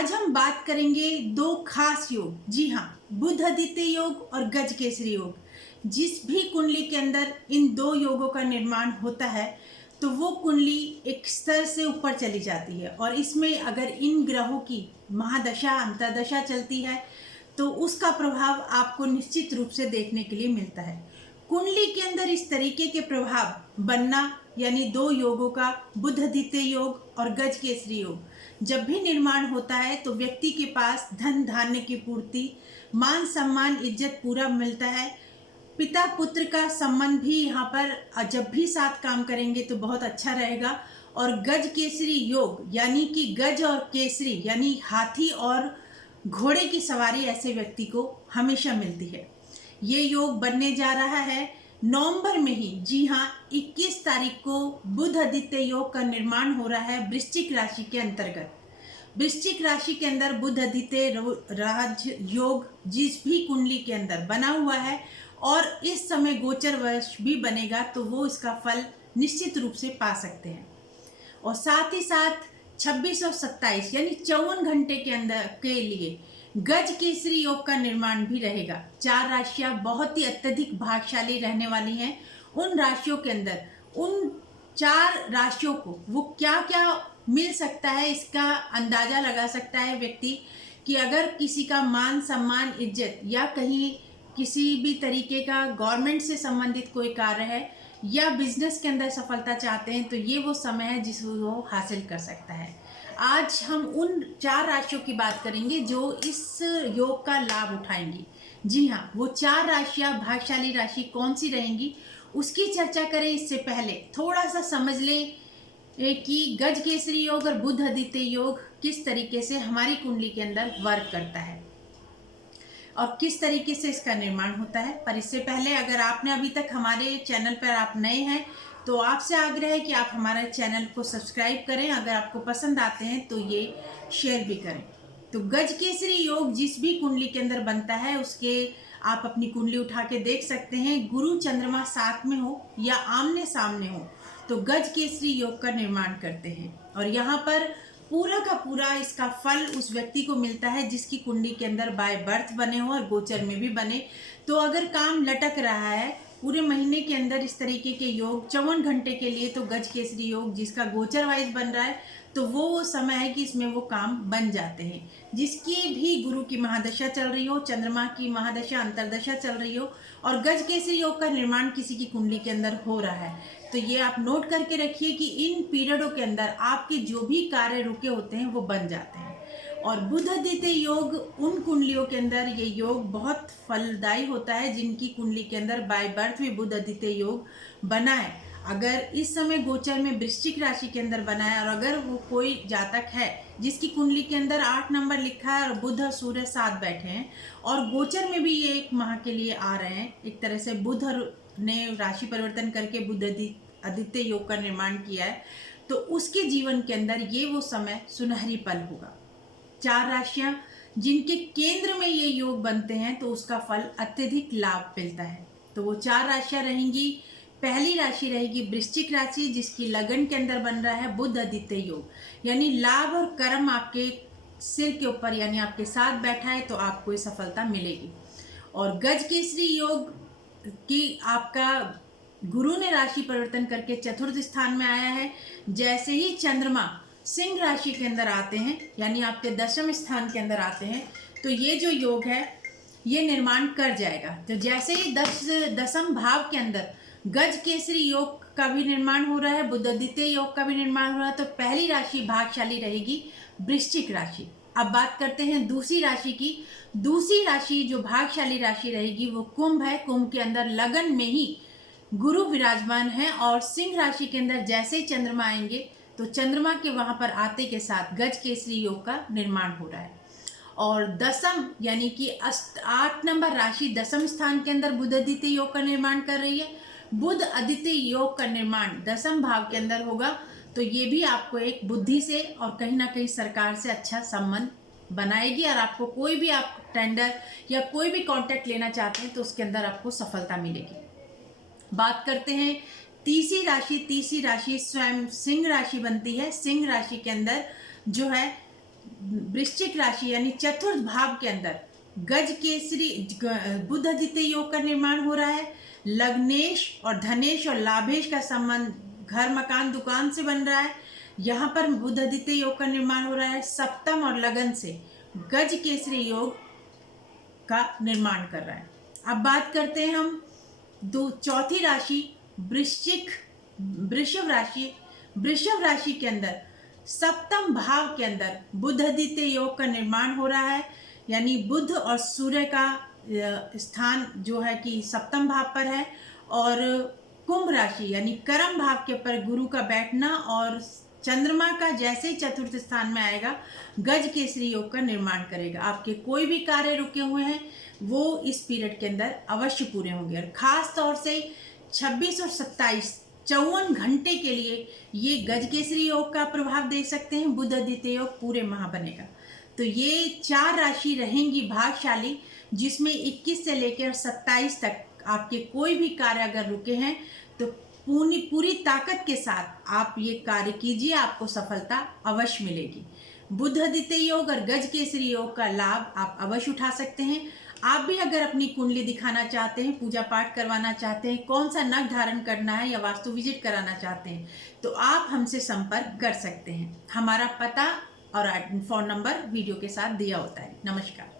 आज हम बात करेंगे दो खास योग। जी हाँ, बुध आदित्य योग और गज केसरी योग। जिस भी कुंडली के अंदर इन दो योगों का निर्माण होता है तो वो कुंडली एक स्तर से ऊपर चली जाती है, और इसमें अगर इन ग्रहों की महादशा अंतर्दशा चलती है तो उसका प्रभाव आपको निश्चित रूप से देखने के लिए मिलता है। कुंडली के अंदर इस तरीके के प्रभाव बनना, यानी दो योगों का बुध आदित्य योग और गज केसरी योग जब भी निर्माण होता है तो व्यक्ति के पास धन धान्य की पूर्ति, मान सम्मान इज्जत पूरा मिलता है। पिता पुत्र का संबंध भी यहाँ पर जब भी साथ काम करेंगे तो बहुत अच्छा रहेगा। और गज केसरी योग यानी कि गज और केसरी यानी हाथी और घोड़े की सवारी ऐसे व्यक्ति को हमेशा मिलती है। ये योग बनने जा रहा है नवंबर में ही। जी हाँ, 21 तारीख को बुध आदित्य योग का निर्माण हो रहा है वृश्चिक राशि के अंतर्गत। वृश्चिक राशि के अंदर बुध आदित्य राज योग जिस भी कुंडली के अंदर बना हुआ है और इस समय गोचर वर्ष भी बनेगा तो वो इसका फल निश्चित रूप से पा सकते हैं। और साथ ही साथ 26 और 27 यानी 54 घंटे के अंदर के लिए गज केसरी योग का निर्माण भी रहेगा। 4 राशियां बहुत ही अत्यधिक भाग्यशाली रहने वाली हैं। उन राशियों के अंदर उन 4 राशियों को वो क्या क्या मिल सकता है इसका अंदाजा लगा सकता है व्यक्ति, कि अगर किसी का मान सम्मान इज्जत या कहीं किसी भी तरीके का गवर्नमेंट से संबंधित कोई कार्य है या बिजनेस के अंदर सफलता चाहते हैं तो ये वो समय है जिसको वो हासिल कर सकता है। आज हम उन 4 राशियों की बात करेंगे जो इस योग का लाभ उठाएंगी। जी हाँ, वो 4 राशियां भाग्यशाली राशि कौन सी रहेंगी उसकी चर्चा करें। इससे पहले थोड़ा सा समझ लें कि गज केसरी योग और बुध आदित्य योग किस तरीके से हमारी कुंडली के अंदर वर्क करता है और किस तरीके से इसका निर्माण होता है। पर इससे पहले अगर आपने अभी तक हमारे चैनल पर आप नए हैं तो आपसे आग्रह है कि आप हमारे चैनल को सब्सक्राइब करें। अगर आपको पसंद आते हैं तो ये शेयर भी करें। तो गज केसरी योग जिस भी कुंडली के अंदर बनता है उसके आप अपनी कुंडली उठा के देख सकते हैं। गुरु चंद्रमा साथ में हो या आमने सामने हो तो गज केसरी योग का निर्माण करते हैं, और यहाँ पर पूरा का पूरा इसका फल उस व्यक्ति को मिलता है जिसकी कुंडली के अंदर बाय बर्थ बने हो और गोचर में भी बने। तो अगर काम लटक रहा है पूरे महीने के अंदर इस तरीके के योग 54 घंटे के लिए, तो गज केसरी योग जिसका गोचर वाइज बन रहा है तो वो समय है कि इसमें वो काम बन जाते हैं। जिसकी भी गुरु की महादशा चल रही हो, चंद्रमा की महादशा अंतरदशा चल रही हो और गज केसरी योग का निर्माण किसी की कुंडली के अंदर हो रहा है तो ये आप नोट करके रखिए कि इन पीरियडों के अंदर आपके जो भी कार्य रुके होते हैं वो बन जाते हैं। और बुध आदित्य योग उन कुंडलियों के अंदर ये योग बहुत फलदायी होता है जिनकी कुंडली के अंदर बाय बर्थ में बुध आदित्य योग बना है। अगर इस समय गोचर में वृश्चिक राशि के अंदर बना है और अगर वो कोई जातक है जिसकी कुंडली के अंदर 8 नंबर लिखा है और बुध और सूर्य साथ बैठे हैं और गोचर में भी ये 1 माह के लिए आ रहे हैं, एक तरह से बुध ने राशि परिवर्तन करके बुध आदित्य योग का निर्माण किया है, तो उसके जीवन के अंदर ये वो समय सुनहरी पल होगा। 4 राशियां जिनके केंद्र में ये योग बनते हैं तो उसका फल अत्यधिक लाभ मिलता है। तो वो 4 राशियां रहेंगी। पहली राशि रहेगी वृश्चिक राशि जिसकी लगन के अंदर बन रहा है बुध आदित्य योग, यानी लाभ और कर्म आपके सिर के ऊपर यानी आपके साथ बैठा है तो आपको ये सफलता मिलेगी। और गज केसरी योग की आपका गुरु ने राशि परिवर्तन करके चतुर्थ स्थान में आया है। जैसे ही चंद्रमा सिंह राशि के अंदर आते हैं यानी आपके 10वें स्थान के अंदर आते हैं तो ये जो योग है ये निर्माण कर जाएगा। तो जैसे ही 10वें भाव के अंदर गज केसरी योग का भी निर्माण हो रहा है, बुध आदित्य योग का भी निर्माण हो रहा है, तो पहली राशि भाग्यशाली रहेगी वृश्चिक राशि। अब बात करते हैं दूसरी राशि की। दूसरी राशि जो भाग्यशाली राशि रहेगी वो कुंभ है। कुंभ के अंदर लगन में ही गुरु विराजमान है और सिंह राशि के अंदर जैसे ही चंद्रमा आएंगे तो चंद्रमा के वहां पर आते के साथ गज केसरी योग का निर्माण हो रहा है। और 10वीं यानी कि 8 नंबर राशि 10वें स्थान के अंदर बुध आदित्य योग का निर्माण कर रही है। बुध आदित्य योग का निर्माण 10वें भाव के अंदर होगा तो ये भी आपको एक बुद्धि से और कहीं ना कहीं सरकार से अच्छा संबंध बनाएगी और आपको कोई भी आप टेंडर या कोई भी कॉन्ट्रैक्ट लेना चाहते हैं तो उसके अंदर आपको सफलता मिलेगी। बात करते हैं तीसरी राशि। तीसरी राशि स्वयं सिंह राशि बनती है। सिंह राशि के अंदर जो है वृश्चिक राशि यानी चतुर्थ भाव के अंदर गज केसरी बुध आदित्य योग का निर्माण हो रहा है। लग्नेश और धनेश और लाभेश का संबंध घर मकान दुकान से बन रहा है। यहाँ पर बुध आदित्य योग का निर्माण हो रहा है। सप्तम और लगन से गज केसरी योग का निर्माण कर रहा है। अब बात करते हैं हम चौथी राशि वृषभ राशि। वृषभ राशि के अंदर सप्तम भाव के अंदर बुध आदित्य योग का निर्माण हो रहा है, यानी बुध और सूर्य का स्थान जो है कि सप्तम भाव पर है, और कुंभ राशि यानी कर्म भाव के पर गुरु का बैठना और चंद्रमा का जैसे ही चतुर्थ स्थान में आएगा गज केसरी योग का निर्माण करेगा। आपके कोई भी कार्य रुके हुए हैं वो इस पीरियड के अंदर अवश्य पूरे होंगे, और खास तौर से 26 और 27 54 घंटे के लिए ये गज केसरी योग का प्रभाव देख सकते हैं। बुध आदित्य योग पूरे माह बनेगा। तो ये 4 राशि रहेंगी भाग्यशाली, जिसमें 21 से लेकर 27 तक आपके कोई भी कार्य अगर रुके हैं तो पूरी ताकत के साथ आप ये कार्य कीजिए, आपको सफलता अवश्य मिलेगी। बुध आदित्य योग और गज केसरी योग का लाभ आप अवश्य उठा सकते हैं। आप भी अगर अपनी कुंडली दिखाना चाहते हैं, पूजा पाठ करवाना चाहते हैं, कौन सा नग धारण करना है या वास्तु विजिट कराना चाहते हैं, तो आप हमसे संपर्क कर सकते हैं। हमारा पता और फोन नंबर वीडियो के साथ दिया होता है। नमस्कार।